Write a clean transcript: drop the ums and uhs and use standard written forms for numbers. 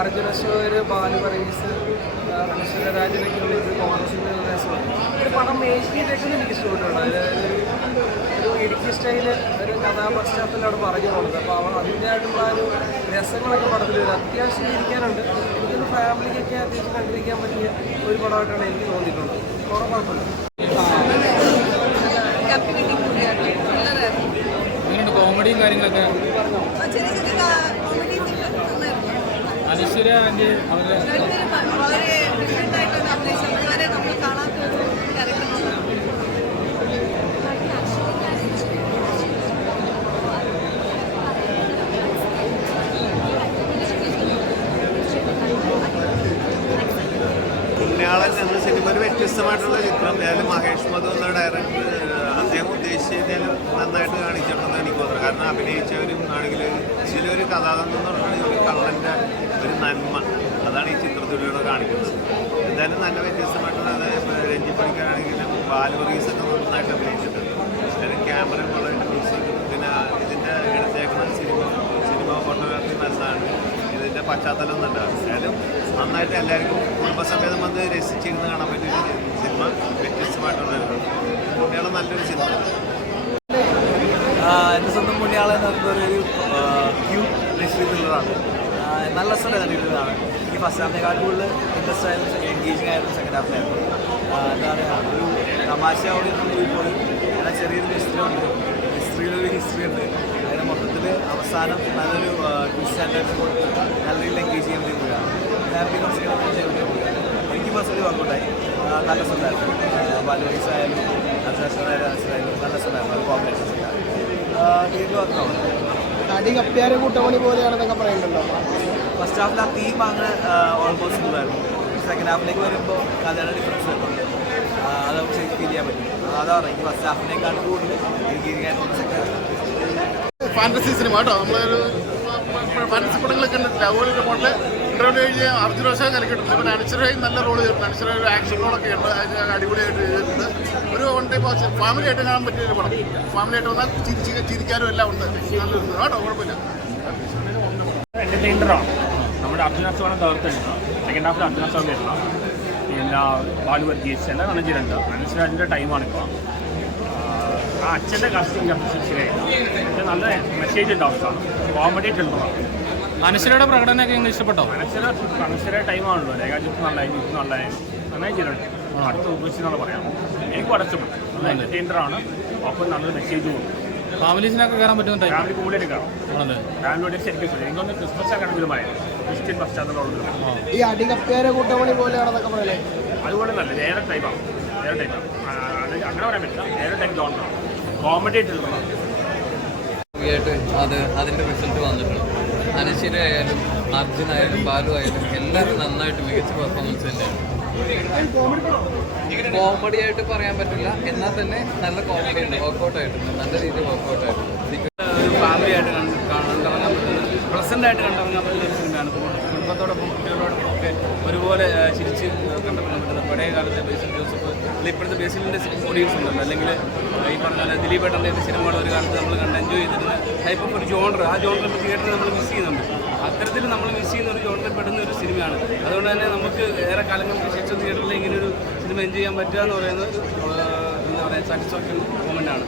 അർജുന അശോകർ, ബാലു പറയീസ്, അനശ്വരരാജനൊക്കെയുള്ള ഇത് കോൺഗ്രസിൻ്റെ രസമാണ്. ഒരു പടം മേശിയിലേക്കും എനിക്ക് ഇഷ്ടപ്പെട്ടുണ്ട്. അതായത് ഒരു ഇടുക്കി സ്റ്റൈല് ഒരു കഥാപശ്ചാത്തലം അവിടെ പറഞ്ഞു പോകുന്നത്. അപ്പോൾ അതിൻ്റെതായിട്ടുള്ള ഒരു രസങ്ങളൊക്കെ പടത്തിൽ വരും. അത്യാവശ്യം ഇരിക്കാനുണ്ട്. എനിക്കൊരു ഫാമിലിക്കൊക്കെ അത്യാവശ്യം കണ്ടിരിക്കാൻ പറ്റിയ ഒരു പടമായിട്ടാണ് എനിക്ക് തോന്നിയിട്ടുള്ളത്. കുഴപ്പമില്ല. കോമഡിയും കാര്യങ്ങളൊക്കെ അനശ്വര ആൻഡ് അവരുടെ വളരെ ഡിഫറെൻ്റ് ആയിട്ടുള്ള അഭിനയിച്ചത് വളരെ നമ്മൾ കാണാത്ത ഒരു ക്യാരക്ടറാണ്. പുണ്യാളൻ എന്ന സിനിമ ഒരു വ്യത്യസ്തമായിട്ടുള്ള ചിത്രം. ഏതായാലും മഹേഷ് മധു എന്ന ഡയറക്ടർ അദ്ദേഹം ഉദ്ദേശിച്ചതിലും നന്നായിട്ട് കാണിച്ചിട്ടുണ്ടെന്ന് എനിക്ക് തോന്നുന്നു. കാരണം അഭിനയിച്ചവരും ആണെങ്കിൽ ഇതിലൊരു കഥാതന്ത്രം എന്ന് പറഞ്ഞാൽ ഒരു കള്ളൻ്റെ ഒരു നന്മ, അതാണ് ഈ ചിത്രത്തിലൂടെ കാണിക്കുന്നത്. എന്തായാലും നല്ല വ്യത്യസ്തമായിട്ടുള്ള രഞ്ജി പണിക്കാരാണെങ്കിലും ബാലു വർഗീസൊക്കെ നന്നായിട്ട് അഭിനയിച്ചിട്ടുണ്ട്. അതിന് ക്യാമറ വളരെ മ്യൂസിക്, പിന്നെ ഇതിൻ്റെ എടുത്തേക്കുന്ന സിനിമ ഫോട്ടോഗ്രാഫി നല്ലതാണ്. ഇതിൻ്റെ പശ്ചാത്തലം നല്ലതാണ്. എന്തായാലും നന്നായിട്ട് എല്ലാവർക്കും കുടുംബസമേതം വന്ന് രസിച്ചിരുന്ന് കാണാൻ പറ്റിയൊരു സിനിമ, വ്യത്യസ്തമായിട്ടുള്ള പുണ്യാളൻ നല്ലൊരു സിനിമ. എൻ്റെ സ്വന്തം പുണ്യാളൻ എന്ന് പറയുന്നത് ഒരു ക്യൂട്ട് മിസ്റ്ററി ത്രില്ലറാണ്. നല്ല രസമുള്ള കണ്ടിട്ടുള്ളതാണ്. ഈ ഫസ്റ്റ് ഹാഫിനെക്കാൾ കൂടുതൽ ഇൻട്രസ്റ്റ് ആയിരുന്നു, എൻഗേജിങ് ആയിരുന്നു സെക്കൻഡ് ഹാഫിനായിരുന്നു. എന്താ പറയുക, ഒരു തമാശ പോയി എന്നാൽ ചെറിയൊരു മിസ്റ്ററിയിലൊരു ഹിസ്റ്ററി ഉണ്ട്. അതിന് മൊത്തത്തിൽ അവസാനം നല്ലൊരു ട്വിസ്റ്റ് ആൻഡ് ടേൺസ് കൊടുത്ത് നല്ല രീതിയിൽ എൻഗേജ് ചെയ്യാൻ വേണ്ടി പോവുകയാണ്. ഹാപ്പി ചെയ്യാൻ വേണ്ടി പോവുകയാണ്. എനിക്ക് പേഴ്സണലി വർക്കൗട്ടായി. നല്ല സ്വന്തമായിരുന്നു. ബാലുവൈസ് ആയാലും അനശ്വരായാലും നല്ല സ്വന്തമായിരുന്നു. അത് കോമ്പിനേഷൻസ് ഒക്കെ തിയേറ്ററിൽ വർക്കാവും. അടി കപ്പിയാരെ കൂട്ടമണി പോലെയാണെന്നൊക്കെ പറയുന്നുണ്ടല്ലോ. ഫസ്റ്റ് ഹാഫിൽ ആ തീം അങ്ങനെ ഓൾമോസ്റ്റ് ഉണ്ടായിരുന്നു. സെക്കൻഡ് ഹാഫിലേക്ക് വരുമ്പോൾ കഥയുടെ ഡിഫറൻസ് വരുന്നുണ്ട്. അത് നമുക്ക് ശരിക്കും ഫീൽ ചെയ്യാൻ പറ്റും. അതാ പറയുക, എനിക്ക് ഫസ്റ്റ് ഹാഫിനേക്കാൾ കൂടുതൽ എനിക്ക് ഫാൻറ്റസി സിനിമ കേട്ടോ. നമ്മളൊരു ഫാൻറ്റസി പടങ്ങളൊക്കെ ഉണ്ടല്ലോ. അതുപോലെ മോഡല് ഇന്റർവ്യൂ കഴിഞ്ഞ് അർജുന അശോകൻ കലക്കിയിട്ടുണ്ട്. പിന്നെ അനശ്വരയും നല്ല റോൾ ചെയ്തിട്ടുണ്ട്. അനശ്വര ഒരു ആക്ഷൻ റോളൊക്കെ ഉണ്ട്, അടിപൊളിയായിട്ട് ചെയ്തിട്ടുണ്ട്. ഒരു വൺ ടൈപ്പ് ഫാമിലി ആയിട്ട് കാണാൻ പറ്റിയ ഒരു പടം. ഫാമിലി ആയിട്ട് വന്നാൽ ചിരിക്കാനും എല്ലാം ഉണ്ട്. നല്ലൊരു കേട്ടോ, കുഴപ്പമില്ല. എൻ്റർടൈനറാണ്. നമ്മുടെ അർജുന അശോകനെ തകർത്തെടുക്കുക. സെക്കൻഡ് ഹാഫിൽ അർജുന അശോകൻ വരുന്ന പിന്നെ ബാലു വർഗീസ് എല്ലാം നനഞ്ചിട്ടുണ്ട്. അനശ്വരൻ്റെ ടൈമാണിപ്പോൾ. ആ അച്ഛൻ്റെ കാസ്റ്റിംഗ് ശരിയായില്ല. നല്ല മെസ്സേജ് ഉണ്ട്. അവസാനം കോമഡി ടെല്ലറാണ്. അനശ്വരയുടെ പ്രകടനമൊക്കെ നിങ്ങൾ ഇഷ്ടപ്പെട്ടോ? അനശ്വര ടൈമാണല്ലോ. രേഖാചിത്ത് നല്ലതായിരുന്നു, ഇത് നല്ലതായിരുന്നു, നന്നായി ചെയ്തിട്ടുണ്ട്. അടുത്ത ഉപയോഗിച്ചെന്നാണ് പറയാം. എനിക്ക് ഇഷ്ടപ്പെട്ടു. നല്ല എൻ്റർടൈനറാണ്. ഒപ്പം നല്ലൊരു മെസ്സേജ് കൊടുക്കും. ഫാമിലീസിനൊക്കെ കയറാൻ പറ്റുന്ന ഫാമിലി കൂടുതൽ കാണും. ഫാമിലിയോടെ ശരിക്കും എനിക്കൊന്ന് ക്രിസ്മസ് ആക്കണമെങ്കിലുമായിരുന്നു. ക്രിസ്ത്യൻ പശ്ചാത്തലമുള്ളത്. ഈ അടി കപ്പിയാരെ കൂട്ടമണി പോലെയാണെന്നൊക്കെ പറയലേ. അതുപോലെ നല്ല വേറെ ടൈപ്പാണ്. അങ്ങനെ പറയാൻ പറ്റില്ല. വേറെ ടൈപ്പ് ജോണറാണ്. കോമഡി ആയിട്ടുള്ളതാണ്. അത് അതിൻ്റെ റിസൾട്ട് വന്നിട്ടുണ്ട്. അനശ്വര ആയാലും അർജുനായാലും ബാലു ആയാലും എല്ലാവരും നന്നായിട്ട് മികച്ച പെർഫോമൻസ് തന്നെയാണ്. കോമഡി ആയിട്ട് പറയാൻ പറ്റില്ല, എന്നാൽ തന്നെ നല്ല കോമഡി ഉണ്ട്. വർക്കൗട്ട് ആയിട്ടുണ്ട്, നല്ല രീതിയിൽ വർക്കൗട്ട് ആയിട്ടുണ്ട്. ഒരു ഫാമിലി ആയിട്ട് കണ്ടിറങ്ങാൻ പറ്റുന്ന, പ്രസൻ്റ് ആയിട്ട് കണ്ടിറങ്ങാൻ പറ്റുന്ന ഒരു സിനിമയാണ്. കുടുംബത്തോടൊപ്പം കുട്ടികളോടൊപ്പം ഒക്കെ ഒരുപോലെ ചിരിച്ച് കണ്ടിറങ്ങാൻ പറ്റുന്ന പഴയ കാലത്തെ ബേസിൽ ജോസഫ് അല്ല ഇപ്പോഴത്തെ ബേസിലിൻ്റെ ഓഡിയൻസ് ഉണ്ടല്ലോ. അല്ലെങ്കിൽ ഈ പറഞ്ഞ പോലെ ദിലീപ് ഏട്ടൻ്റെ സിനിമകൾ ഒരു കാലത്ത് നമ്മൾ കണ്ട് എൻജോയ് ചെയ്തിരുന്ന ടൈപ്പ് ഓഫ് ഒരു ജോണർ, ആ ജോണർ തിയേറ്ററിൽ നമ്മൾ മിസ് ചെയ്യുന്നുണ്ട്. അത്തരത്തിൽ നമ്മൾ മിസ് ചെയ്യുന്ന ഒരു ജോണറിൽ പെടുന്ന ഒരു സിനിമയാണ്. അതുകൊണ്ട് തന്നെ നമുക്ക് ഏറെ കാലങ്ങൾക്ക് ശേഷം തിയേറ്ററിൽ ഇങ്ങനെ ഒരു സിനിമ എൻജോയ് ചെയ്യാൻ പറ്റുക എന്ന് പറയുന്നത് എന്താ പറയുക സാറ്റിസ്ഫാക്ഷൻ മൊമെൻ്റാണ്.